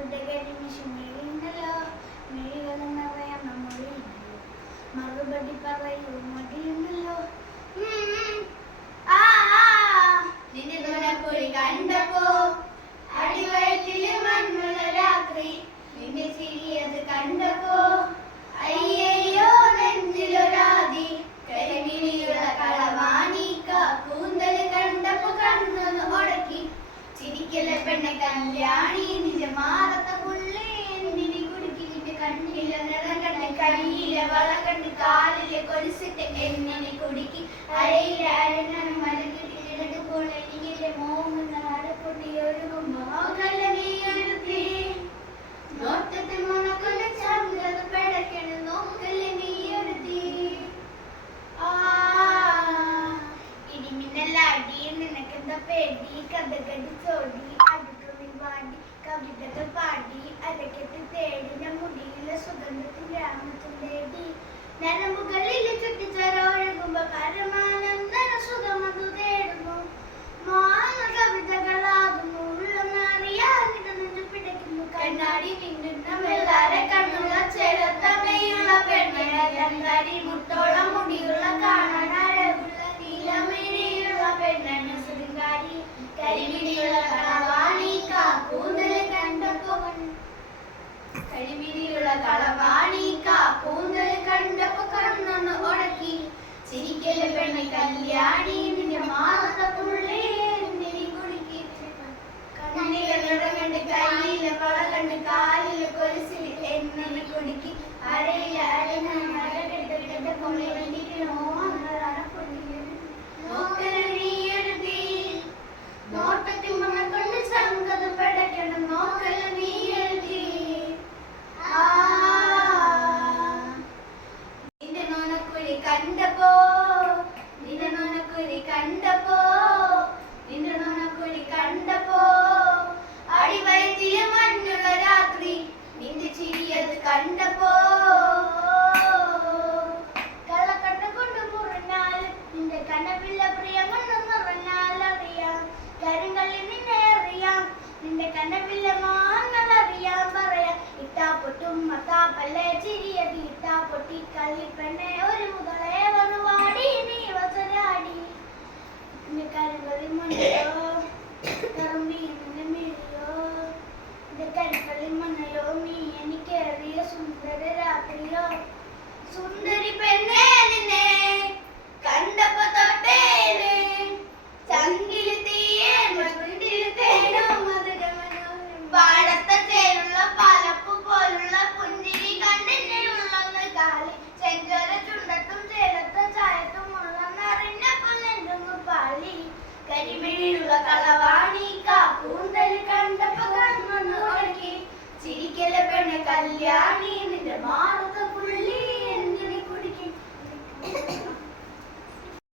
അവളുടെ കരിമിഷുണ്ടല്ലോ, മിഴികളും നിറയാൻ നമ്മളില്ലല്ലോ, മറുപടി പറയൂ മടിയുണ്ടല്ലോ. നിന്റെ നുണക്കുഴി കണ്ടപ്പോ അടിവയറ്റില് മണ്ണുള്ള രാത്രി, നിന്റെ ചിരിയത് കണ്ടപ്പോ അയ്യയ്യോ നെഞ്ചിലൊരാതി, കരിമിഴിയുള്ള കളവാണിക്ക കൂന്തല് കണ്ടപ്പോ കണ്ണൊന്ന് ഉടക്കി. ചിരിക്കല പെണ്ണെ കല്യാണി നിന്റെ മാറത്ത പുള്ളി എന്തിനി കുടുക്കി, നിന്റെ കണ്ണിലെ നിറം കണ്ട് കയ്യിലെ വള കണ്ട് കാലിലെ കൊലുസിട്ട് എന്നെ കുടുക്കി. അരയിലെ അരങ്ങാണ് മലകിട്ടിടക്ക് പോലെ നീലെ മോഹന അടപ്പൊടി ഒഴുകുമ്പോ കല്ല നീ എടുത്തി, നോട്ടത്തിൽ മുണക്കൊല്ല ചന്ദ്രത് പെടക്കണ നോക്കല്ല നീ എടുത്തി. ഇടിമിന്നലാടി നിനക്കെന്താ പേടി, കഥ കടിച്ചോടി അടുക്കളയിൽ വാടി കവിതകൾ പാടി അരക്കെട്ട് തേടിന മുടിയിലെ സുഗന്ധത്തിൽ ഗ്രാമത്തിൽ തേടി, നരമ്പുകളിൽ ചുറ്റിച്ചൊരൊഴുകുമ്പോ പരമാനന്ദന സുഖമതു തേടുന്നു. മാന കവിതകളാകുന്നു ഉള്ളറിയാനിട നെഞ്ചു പിടയ്ക്കുന്നു. കണ്ണാടി മിന്നുന്ന വെള്ളാരെ കണ്ണുള്ള ചെറുത്തമ്മയുള്ള പെണ്ണെ, രണ്ടാടി മുട്ടോളം മുടിയുള്ള കാണാൻ അഴകുള്ള നീലമിഴിയുള്ള പെണ്ണു ശൃംഗാരി, കരിമിഴിയുള്ള കളവാണിക്ക കൂന്തല് കണ്ടപ്പോ കരിമിഴിയുള്ള കളവാണിക്ക കൂന്തല് കണ്ടപ്പോ കണ്ണൊന്ന് ഉടക്കി. ചിരിക്കല് പെണ്ണെ കല്യാണി നിന്റെ മാറത്ത പുള്ളി എന്തിനി കുടുക്കി, കണ്ണിലെ നിറം കണ്ട് കയ്യിലെ വള കണ്ട് കാലിലെ കൊലുസിൽ എന്നെ കുടുക്കി. അരയിലെ അരങ്ങാൻ മലകെട്ട് കിടക്കുമ്പോൾ നോക്കല നീ എഴുതി, നോട്ടത്തിൽ മണക്കൊണ്ട് ചങ്കത് പെടക്കണം നോക്കല നീ എഴുതി. നിന്റെ നോനക്കുഴി കണ്ടപ്പോ നിന്റെ നോനക്കുഴി കണ്ടപ്പോ നിന്റെ നോനക്കുഴി കണ്ടപ്പോ അടിവയറ്റില് മഞ്ഞുള്ള രാത്രി, നിന്റെ ചിരിയത് കണ്ടപ്പോ കള്ളക്കണ്ണ കൊണ്ട് മുറിഞ്ഞാൽ നിന്റെ കനവില്ല പ്രിയമെന്ന് നിറഞ്ഞാലറിയാം, കരിങ്കള്ളി നിന്നെ അറിയാം നിന്റെ കനവില്ല മാങ്ങളറിയാം. പറയാം ഇട്ടാ പൊട്ടും മത്താപ്പല്ലേ ചിരിയത് ഇട്ടാ പൊട്ടി കളി പെണ്ണെ ഒരു മുതലേ വറുവാടി നീ വസരാടി. നിന്റെ കരിങ്കള്ളി മണ്ണയോ കറമ്പി നിന്റെ മിഴിയോ, നിന്റെ കരിങ്കള്ളി മണ്ണയോ നീ എനിക്കേറിയ സുന്ദര രാത്രിയോ. സുന്ദരി പെണ്ണേ നിന്നെ കണ്ടപ്പോ തൊട്ടേനെ ചങ്കില് തീയേ ചുണ്ടില് തേനോ മധുരമനോരം, പാടത്ത ചേലുള്ള പലപ്പു പോലുള്ള പുഞ്ചിരി കണ്ടിട്ടുള്ളൊന്ന് കാലി, ചെഞ്ചോര ചുണ്ടത്തും ചേലത്ത ചായത്തും ഉള്ളറിഞ്ഞപ്പോ നെഞ്ചൊന്നു പാളി. കരിമിഴിയുള്ള കളവാണിക്ക കൂന്തല് കണ്ടപ്പോ കണ്ണൊന്ന് ഉടക്കി. ചിരിക്കല പെണ്ണെ കല്യാണി നിന്റെ മാറ